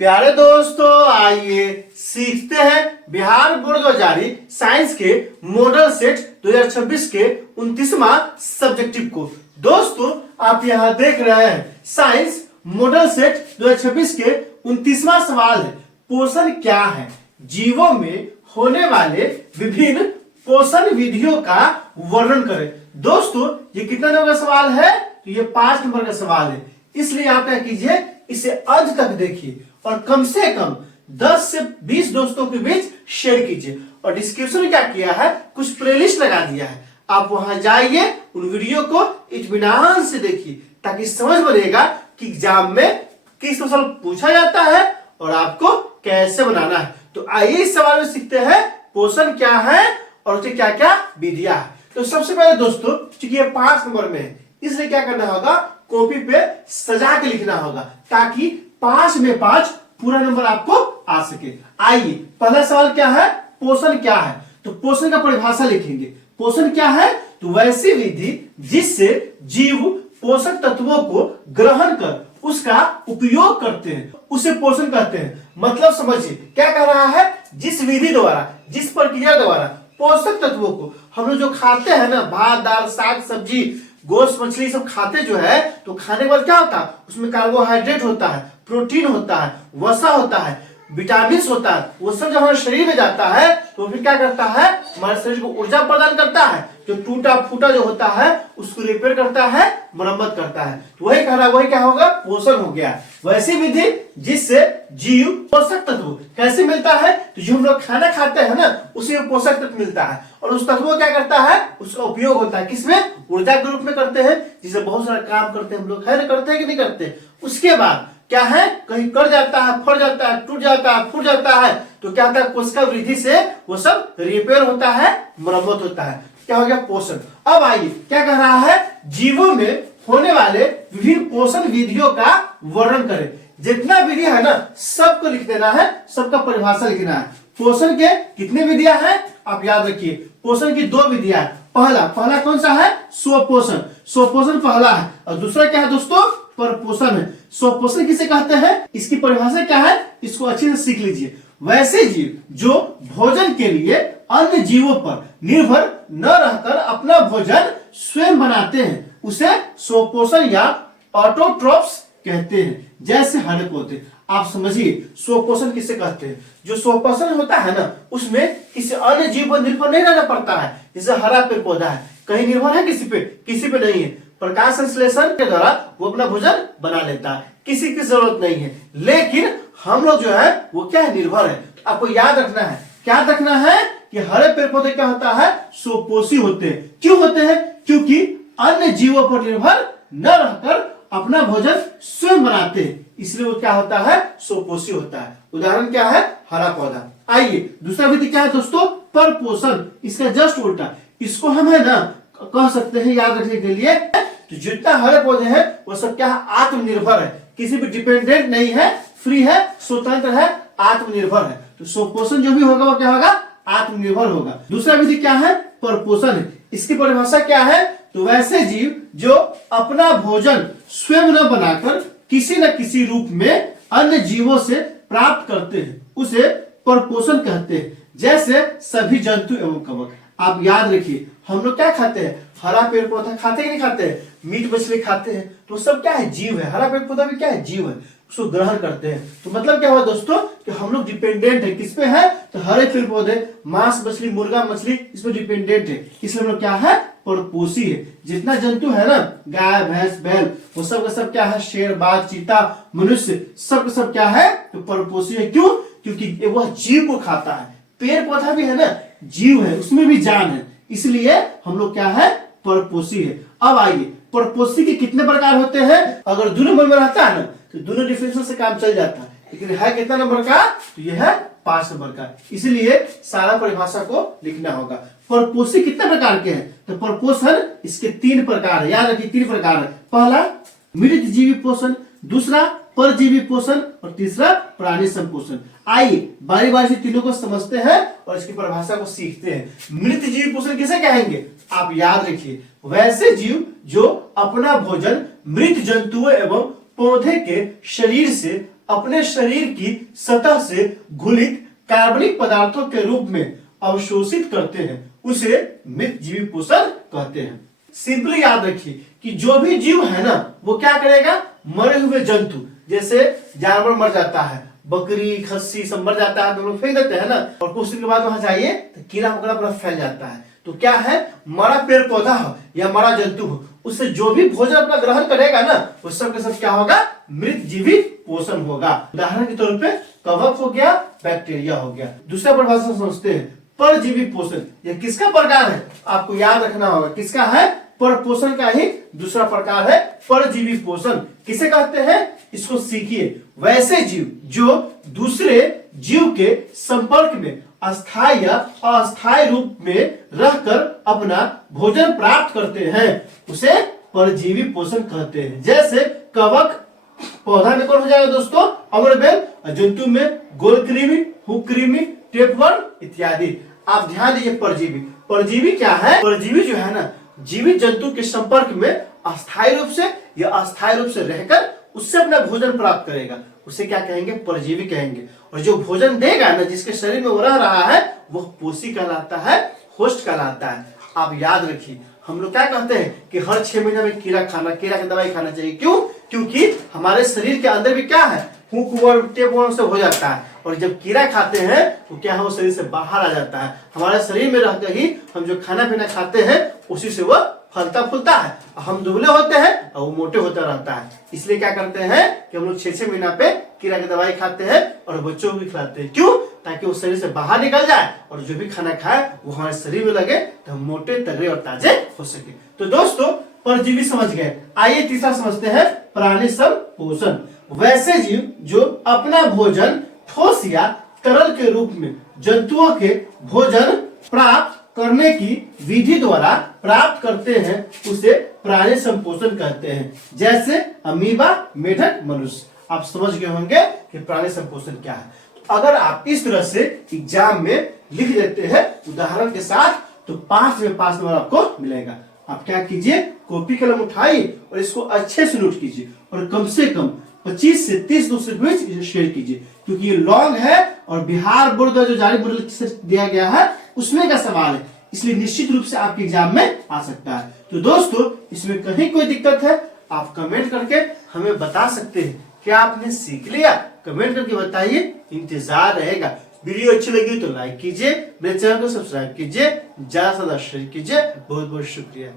प्यारे दोस्तों, आइए सीखते हैं बिहार बोर्ड द्वारा जारी साइंस के मॉडल सेट 2026 के 29वां सब्जेक्टिव को। दोस्तों, आप यहां देख रहे हैं साइंस मॉडल सेट 2026 के 29वां सवाल है, पोषण क्या है? जीवों में होने वाले विभिन्न पोषण विधियों का वर्णन करें। दोस्तों, ये कितना नंबर का सवाल है? तो ये 5 नंबर का सवाल है, इसलिए आप क्या कीजिए, इसे अंत तक देखिए और कम से कम 10 से 20 दोस्तों के बीच शेयर कीजिए। और डिस्क्रिप्शन में क्या किया है, कुछ प्लेलिस्ट लगा दिया है, आप वहां जाइए, उन वीडियो को इत्मीनान से देखिए ताकि समझ बनेगा कि एग्जाम में किस सवाल पूछा जाता है और आपको कैसे बनाना है। तो आइए इस सवाल में सीखते हैं पोषण क्या है और उसके क्या क्या विधियां है। तो सबसे पहले दोस्तों, चूंकि ये 5 नंबर में है, इसलिए क्या करना होगा, कॉपी पे सजा के लिखना होगा ताकि 5 में 5 पूरा नंबर आपको आ सके। आइए, पहला सवाल क्या है, पोषण क्या है? तो पोषण का परिभाषा लिखेंगे। पोषण क्या है? तो वैसी विधि जिससे जीव पोषक तत्वों को ग्रहण कर उसका उपयोग करते हैं, उसे पोषण कहते हैं। मतलब समझिए, क्या कह रहा है, जिस विधि द्वारा, जिस प्रक्रिया द्वारा पोषक तत्वों को हम लोग जो खाते हैं ना, भात दाल साग सब्जी गोश्त मछली सब खाते जो है, तो खाने के बाद क्या होता है, उसमें कार्बोहाइड्रेट होता है, प्रोटीन होता है, वसा होता है, विटामिन होता है। वो सब जब हमारे शरीर में जाता है तो फिर क्या करता है, हमारे शरीर को ऊर्जा प्रदान करता है, जो टूटा फूटा जो होता है उसको रिपेयर करता है, मरम्मत करता है। तो वही कह रहा, वही क्या होगा, पोषण हो गया। वैसी विधि जिससे जीव पोषक तत्व कैसे मिलता है, तो जो हम लोग खाना खाते हैं ना, उसी में पोषक तत्व मिलता है और उस तत्व क्या करता है, उसका उपयोग होता है किसमें, ऊर्जा के रूप में करते हैं, जिससे बहुत सारा काम करते हैं हम लोग, है ना, करते हैं कि नहीं करते। उसके बाद क्या है, कहीं कर जाता है, फट जाता है, टूट जाता है, फूट जाता है, तो क्या होता है, कोशिका वृद्धि से वो सब रिपेयर होता है, मरम्मत होता है। क्या हो गया, पोषण। अब आइए, क्या कह रहा है, जीवों में होने वाले विभिन्न पोषण विधियों का वर्णन करें। जितना विधि है ना, सबको लिख देना है, सबका परिभाषा लिखना है। पोषण के कितने विधियां हैं, आप याद रखिए। पोषण की 2 विधियां हैं। पहला कौन सा है, स्वपोषण। स्वपोषण पहला है और दूसरा क्या है दोस्तों, परपोषण है। स्वपोषण किसे कहते हैं, इसकी परिभाषा क्या है, इसको अच्छे से सीख लीजिए। वैसे जीव जो भोजन के लिए अन्य जीवों पर निर्भर न रहकर अपना भोजन स्वयं बनाते हैं, उसे स्वपोषण या ऑटोट्रॉप्स कहते हैं। जैसे हरे पौधे, आप समझिए स्वपोषण किसे कहते हैं। जो स्वपोषण होता है ना, उसमें किसी अन्य जीव पर निर्भर नहीं रहना पड़ता है। जैसे हरा पेड़ पौधा है, कहीं निर्भर है किसी पे, किसी पे नहीं है। प्रकाश संश्लेषण के द्वारा वो अपना भोजन बना लेता है, किसी की जरूरत नहीं है। लेकिन हम लोग जो है वो क्या है, निर्भर है। तो आपको याद रखना है, क्या रखना है कि हरे पेड़ पौधे क्या होता है, स्वपोषी होते हैं। क्यों होते हैं, क्योंकि अन्य जीवों पर निर्भर न रहकर अपना भोजन स्वयं बनाते हैं, इसलिए वो क्या होता है, स्वपोषी होता है। उदाहरण क्या है, हरा पौधा। आइए, दूसरा विधि क्या है दोस्तों, परपोषण। इसका जस्ट उल्टा, इसको हम है ना कह सकते हैं याद रखने के लिए, तो जितना हरे पौधे हैं वो सब क्या है, आत्मनिर्भर है, किसी भी डिपेंडेंट नहीं है, फ्री है, स्वतंत्र है, आत्मनिर्भर है। तो स्वपोषण जो भी होगा वो क्या होगा, आत्मनिर्भर होगा। दूसरा विधि क्या है, परपोषण है। इसकी परिभाषा क्या है, तो वैसे जीव जो अपना भोजन स्वयं न बनाकर किसी न किसी रूप में अन्य जीवों से प्राप्त करते हैं, उसे परपोषण कहते हैं। जैसे सभी जंतु एवं कवक। आप याद रखिए, हम लोग क्या खाते हैं, हरा पेड़ पौधा खाते कि नहीं खाते हैं, मीट मछली खाते हैं, तो सब क्या है, जीव है। हरा पेड़ पौधा भी क्या है, जीव है, उसको ग्रहण करते हैं। तो मतलब क्या हुआ दोस्तों, कि हम लोग डिपेंडेंट है, किस पे है, तो हरे पेड़ पौधे, मांस मछली, मुर्गा मछली, इस पर डिपेंडेंट है, इसलिए हम लोग क्या है, परपोषी है। जितना जंतु है ना, गाय भैंस बैल, वो सब का सब क्या है, शेर बाघ चीता मनुष्य, सब का सब क्या है, तो परपोषी है। क्यों, क्योंकि वह जीव को खाता है। पेड़ पौधा भी है ना, जीव है, उसमें भी जान है, इसलिए हम लोग क्या है, परपोषी है। अब आइए, परपोषी के कितने प्रकार होते हैं। अगर 2 नंबर में रहता है ना, तो दोनों डिफरेंशियल से काम चल जाता है, लेकिन है कितना नंबर का, तो यह है 5 नंबर का, इसलिए सारा परिभाषा को लिखना होगा। परपोषी कितने प्रकार के हैं, तो परपोषण इसके 3 प्रकार है, याद रखिए 3 प्रकार है। पहला मृत जीवी पोषण, दूसरा परजीवी पोषण और तीसरा प्राणी संपोषण। आइए बारी बारी से तीनों को समझते हैं और इसकी परिभाषा को सीखते हैं। मृत जीव पोषण किसे कहेंगे, आप याद रखिए, वैसे जीव जो अपना भोजन मृत जंतुओं एवं पौधे के शरीर से अपने शरीर की सतह से घुलित कार्बनिक पदार्थों के रूप में अवशोषित करते हैं, उसे मृत जीवी पोषण कहते हैं। सिंपली याद रखिए कि जो भी जीव है ना वो क्या करेगा, मरे हुए जंतु, जैसे जानवर मर जाता है, बकरी खस्सी सब मर जाता है तो लोग फेंक देते हैं ना, और कुछ दिन के बाद वहां जाइए तो कीड़ा मकोड़ा पूरा फैल जाता है। तो क्या है, मरा पेड़ पौधा हो या मरा जंतु हो, उससे जो भी भोजन अपना ग्रहण करेगा ना वो सब के सब क्या होगा, मृत जीवी पोषण होगा। उदाहरण के तौर पे कवक हो गया, बैक्टीरिया हो गया। दूसरा परिभाषा समझते हैं, परजीवी पोषण। यह किसका प्रकार है, आपको याद रखना होगा, किसका है, पर पोषण का ही दूसरा प्रकार है परजीवी पोषण। किसे कहते हैं, इसको सीखिए। वैसे जीव जो दूसरे जीव के संपर्क में अस्थायी या अस्थायी रूप में रहकर अपना भोजन प्राप्त करते हैं उसे परजीवी पोषण कहते हैं। जैसे कवक पौधा में कौन हो जाएगा दोस्तों, अम्लबेल, जंतु में गोलकृमि, हुक्कृमि, टेपवर्म इत्यादि। आप ध्यान दीजिए, परजीवी, परजीवी क्या है, परजीवी जो है ना जीवित जंतु के संपर्क में अस्थायी रूप से या अस्थायी रूप से रहकर उससे अपना भोजन प्राप्त करेगा, उसे क्या कहेंगे, परजीवी कहेंगे। और जो भोजन देगा ना, जिसके शरीर में वो रह रहा है, वह पोषी कहलाता है, होस्ट कहलाता है। आप याद रखिए, हम लोग क्या कहते हैं कि हर 6 महीने में कीड़ा की दवाई खाना चाहिए। क्यों, क्योंकि हमारे शरीर के अंदर भी क्या है, हुकवर्म, टेपवर्म से हो जाता है, और जब कीड़ा खाते हैं तो क्या है, वो शरीर से बाहर आ जाता है। हमारे शरीर में रहकर ही हम जो खाना पीना खाते हैं उसी से वह फलता फूलता है। हम दुबले होते हैं और वो मोटे होता रहता है। इसलिए क्या करते हैं कि हम लोग 6-6 महीना पे कीड़ा की दवाई खाते हैं और बच्चों को भी खिलाते हैं। क्यों, ताकि वो शरीर से बाहर निकल जाए और जो भी खाना खाए वो हमारे शरीर में लगे तो हम मोटे तगड़े और ताजे हो सके। तो दोस्तों परजीवी समझ गए, आइए तीसरा समझते हैं, प्राणी संपोषण। वैसे जीव जो अपना भोजन ठोस या तरल के रूप में जंतुओं के भोजन प्राप्त करने की विधि द्वारा प्राप्त करते हैं उसे प्राणी संपोषण कहते हैं। जैसे अमीबा, मेढक, मनुष्य। आप समझ गए होंगे कि प्राणी संपोषण क्या है। तो अगर आप इस तरह से एग्जाम में लिख देते हैं उदाहरण के साथ तो 5 में 5 नंबर आपको मिलेगा। आप क्या कीजिए, कॉपी कलम उठाइए और इसको अच्छे से नोट कीजिए और कम से कम 25 से 30 दोस्तों के बीच इसे शेयर कीजिए, क्योंकि ये लॉन्ग है और बिहार बोर्ड द्वारा जो जारी बोर्ड से दिया गया है उसमें का सवाल है, इसलिए निश्चित रूप से आपके एग्जाम में आ सकता है। तो दोस्तों इसमें कहीं कोई दिक्कत है आप कमेंट करके हमें बता सकते हैं। क्या आपने सीख लिया, कमेंट करके बताइए, इंतजार रहेगा। वीडियो अच्छी लगी तो लाइक कीजिए, मेरे चैनल को सब्सक्राइब कीजिए, ज्यादा से ज्यादा शेयर कीजिए। बहुत बहुत शुक्रिया।